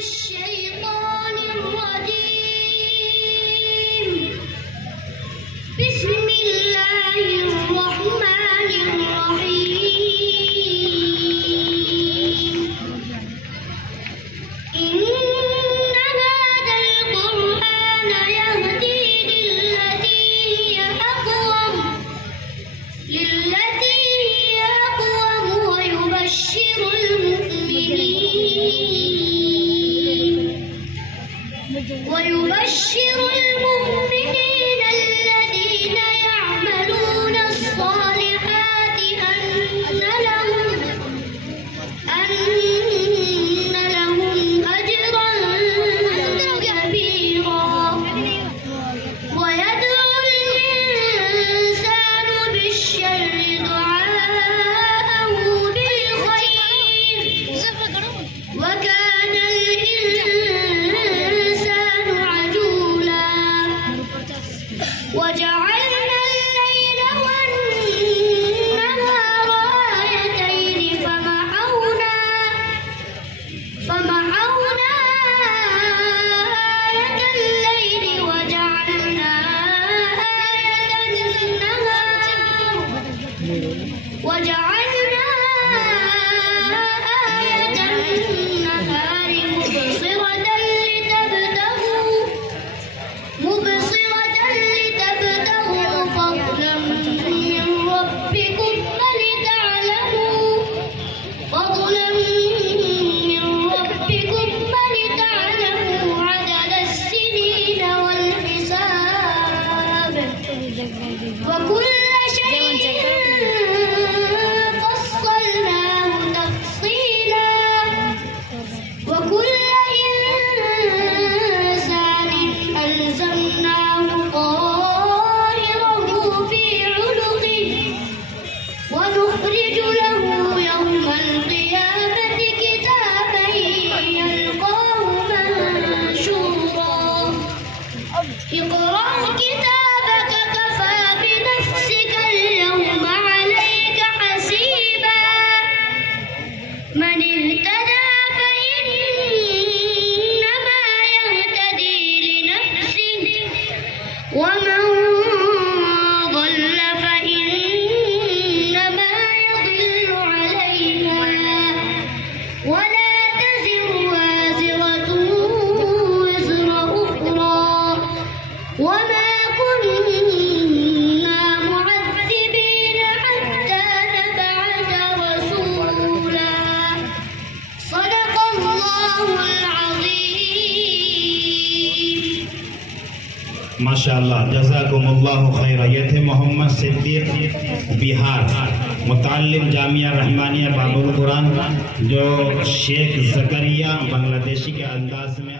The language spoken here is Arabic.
الشيطان الرجيم. بسم الله الرحمن الرحيم. إن هذا القرآن يهدي للتي هي أقوم ويبشر المؤمنين الذين يعملون الصالحات أن لهم أجرا كبيرا. ويدعو الإنسان بالشر دعاءه بالخير وكان الإنسان عجولا. وجعلنا الليل والنهار آيتين فمحونا آية الليل وجعلنا آية النهار مبصرة لتبتغوا فضلا من ربكم ولتعلموا عدد السنين والحساب وكل شيء فصلناه تفصيلا. وكل إنسان ألزمناه طائره في عنقه ونخرج له يوم القيامة كتابا يلقاه منشورا. اقرأ كتابك كفى بنفسك اليوم عليك حسيبا. من اهتدى فإنما يهتدي لنفسه ومن ضل فإنما يضل عليها ولا تزر وازرة وزر أخرى وما كنا معذبين حتى نبعث رسولا. صدق الله العظيم. माशाअल्लाह जज़ाकुमुल्लाहु खैरा। ये थे मोहम्मद सिद्दीक बिहार मुताल्लिम जामिया रहमानिया बाबुल कुरान, जो शेख ज़करिया बांग्लादेशी के अंदाज में